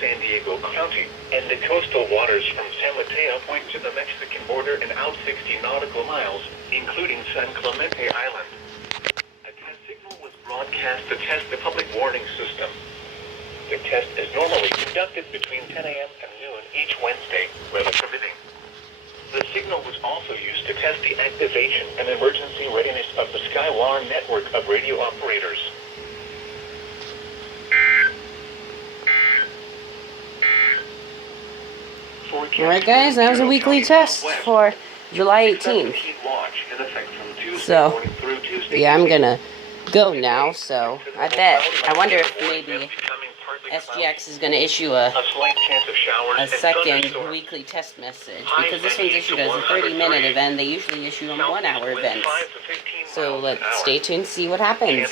San Diego County, and the coastal waters from San Mateo Point to the Mexican border and out 60 nautical miles, including San Clemente Island. A test signal was broadcast to test the public warning system. The test is normally conducted between 10 a.m. and noon each Wednesday, weather permitting. The signal was also used to test the activation and emergency readiness of the Skywire network of radio operators. Alright guys, that was a weekly test for July 18th. So, yeah, I'm gonna go now, so I wonder if maybe SGX is gonna issue a second weekly test message, because this one's issued as a 30-minute event. They usually issue them 1-hour events. So let's stay tuned, see what happens.